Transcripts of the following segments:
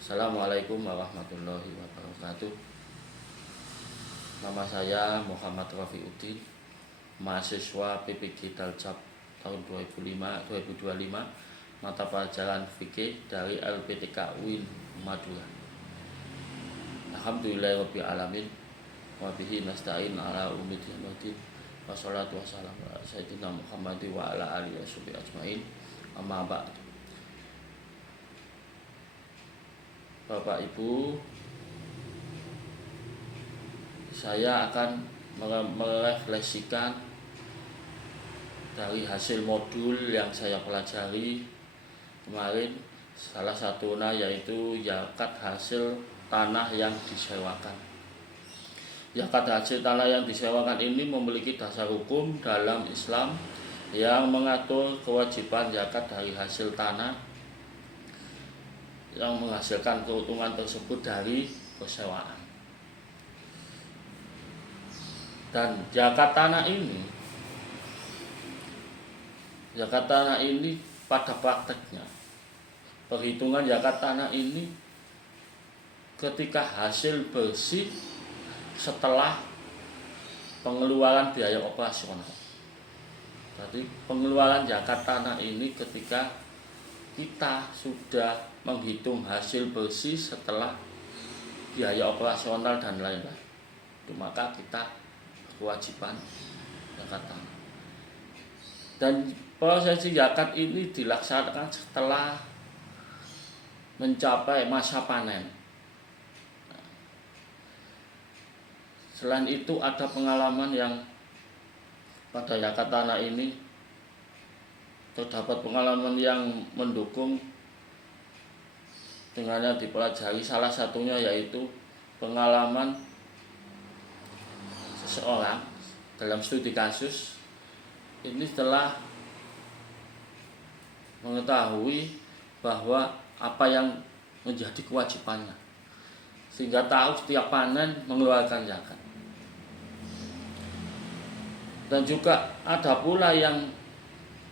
Assalamualaikum warahmatullahi wabarakatuh. Nama saya Muhammad Rafiuddin, mahasiswa PPG Daljab tahun 2025, mata pelajaran fikih dari LPTK UIN Madura. Alhamdulillahirabbil alamin wa bihi nasta'in ala umuri din. Wassalatu wassalamu ala sayyidina Muhammad wa ala alihi washabihi ajmain. Amma ba'du. Bapak Ibu, saya akan merefleksikan dari hasil modul yang saya pelajari kemarin. Salah satunya yaitu zakat hasil tanah yang disewakan. Zakat hasil tanah yang disewakan ini memiliki dasar hukum dalam Islam yang mengatur kewajiban zakat dari hasil tanah yang menghasilkan keuntungan tersebut dari persewaan. Dan zakat tanah ini pada prakteknya, perhitungan zakat tanah ini ketika hasil bersih setelah pengeluaran biaya operasional. Jadi pengeluaran zakat tanah ini ketika kita sudah menghitung hasil bersih setelah biaya operasional dan lain-lain, maka kita kewajiban zakat tanah. Dan prosesi zakat ini dilaksanakan setelah mencapai masa panen. Selain itu ada pengalaman yang pada zakat tanah ini terdapat pengalaman yang mendukung dengannya dipelajari. Salah satunya yaitu pengalaman seseorang dalam studi kasus ini setelah mengetahui bahwa apa yang menjadi kewajibannya, sehingga tahu setiap panen mengeluarkan zakat. Dan juga ada pula yang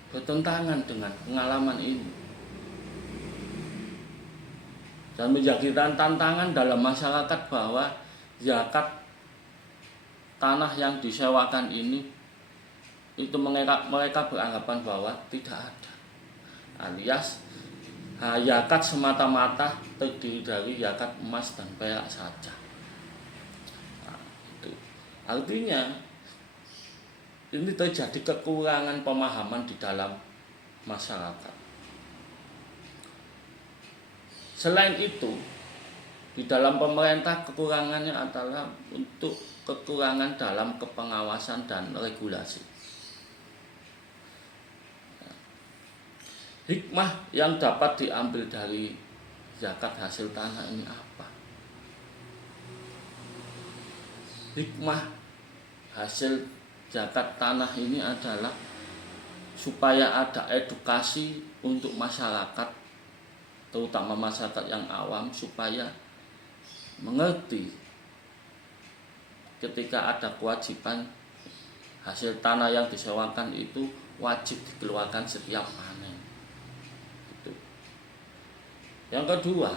bertentangan dengan pengalaman ini dan menjadi tantangan dalam masyarakat bahwa zakat tanah yang disewakan ini itu mereka beranggapan bahwa tidak ada, alias zakat semata-mata terdiri dari zakat emas dan perak saja. Nah, itu artinya ini terjadi kekurangan pemahaman di dalam masyarakat. Selain itu, di dalam pemerintah kekurangannya adalah untuk kekurangan dalam kepengawasan dan regulasi. Hikmah yang dapat diambil dari zakat hasil tanah ini apa? Hikmah hasil zakat tanah ini adalah supaya ada edukasi untuk masyarakat, terutama masyarakat yang awam, supaya mengerti ketika ada kewajiban hasil tanah yang disewakan itu wajib dikeluarkan setiap panen. Gitu. Yang kedua,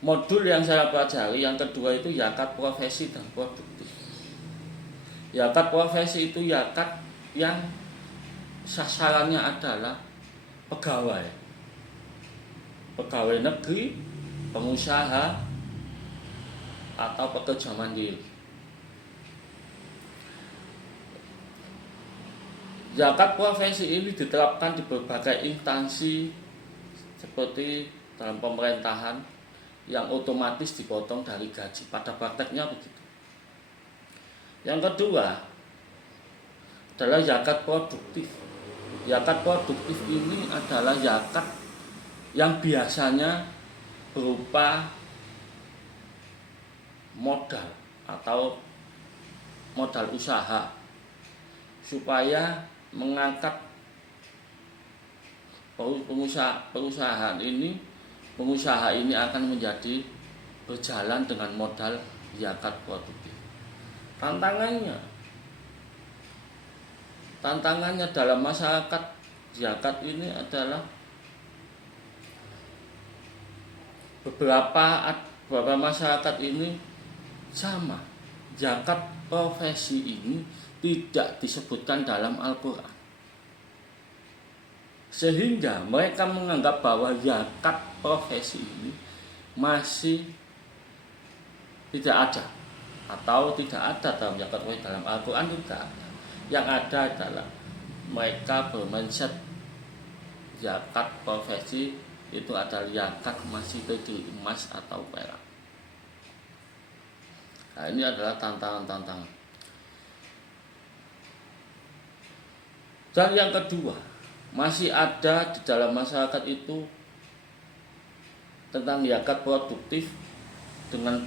modul yang saya pelajari yang kedua itu zakat profesi dan produktif. Zakat profesi itu zakat yang sasarannya adalah pegawai negeri, pengusaha, atau pekerja mandiri. Zakat profesi ini diterapkan di berbagai instansi seperti dalam pemerintahan yang otomatis dipotong dari gaji. Pada prakteknya begitu. Yang kedua adalah zakat produktif. Zakat produktif ini adalah zakat yang biasanya berupa modal atau modal usaha, supaya mengangkat pengusaha ini akan menjadi berjalan dengan modal zakat produktif. Tantangannya dalam masyarakat zakat ini adalah beberapa masyarakat ini sama, zakat profesi ini tidak disebutkan dalam Al-Quran, sehingga mereka menganggap bahwa zakat profesi ini masih tidak ada atau tidak ada dalam zakat profesi. Dalam Al-Quran tidak ada. Yang ada adalah mereka bermindset zakat profesi itu adalah zakat masih dari emas atau perak. Nah, ini adalah tantangan-tantangan. Dan yang kedua, masih ada di dalam masyarakat itu tentang zakat produktif dengan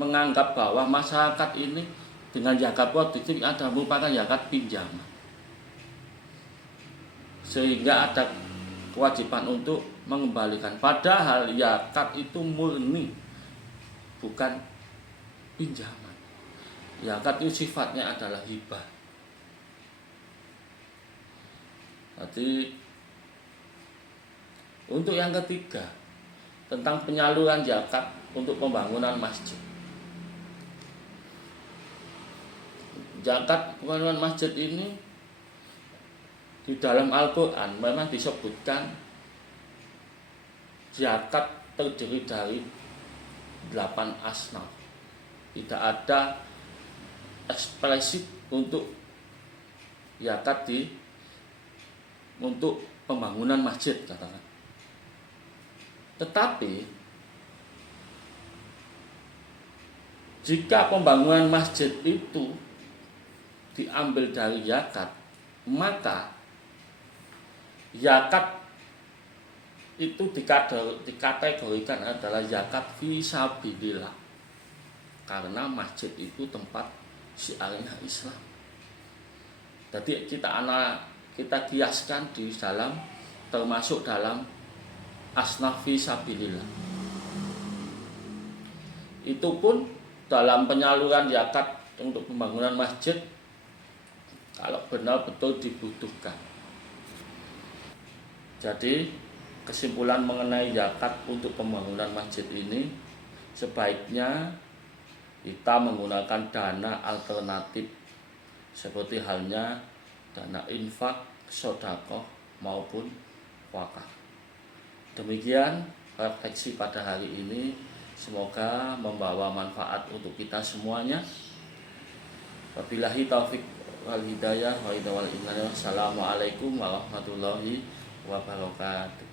menganggap bahwa masyarakat ini dengan zakat produktif ada merupakan zakat pinjaman, sehingga ada kewajiban untuk mengembalikan. Padahal zakat itu murni bukan pinjaman. Zakat itu sifatnya adalah hibah. Jadi untuk yang ketiga, tentang penyaluran zakat untuk pembangunan masjid. Zakat pembangunan masjid ini di dalam Al-Quran memang disebutkan zakat terdiri dari 8 asnaf. Tidak ada eksplisit untuk zakat untuk pembangunan masjid, katakan. Tetapi jika pembangunan masjid itu diambil dari zakat, maka zakat itu dikategorikan adalah zakat fisabilillah, karena masjid itu tempat syiarnya Islam. Jadi kita kiaskan di dalam, termasuk dalam asnaf fisabilillah. Itu pun dalam penyaluran zakat untuk pembangunan masjid kalau benar-betul dibutuhkan. Jadi kesimpulan mengenai zakat untuk pembangunan masjid ini, sebaiknya kita menggunakan dana alternatif seperti halnya dana infak, sedekah maupun wakaf. Demikian refleksi pada hari ini, semoga membawa manfaat untuk kita semuanya. Wabillahi taufik wal hidayah wa Assalamualaikum warahmatullahi wabarakatuh.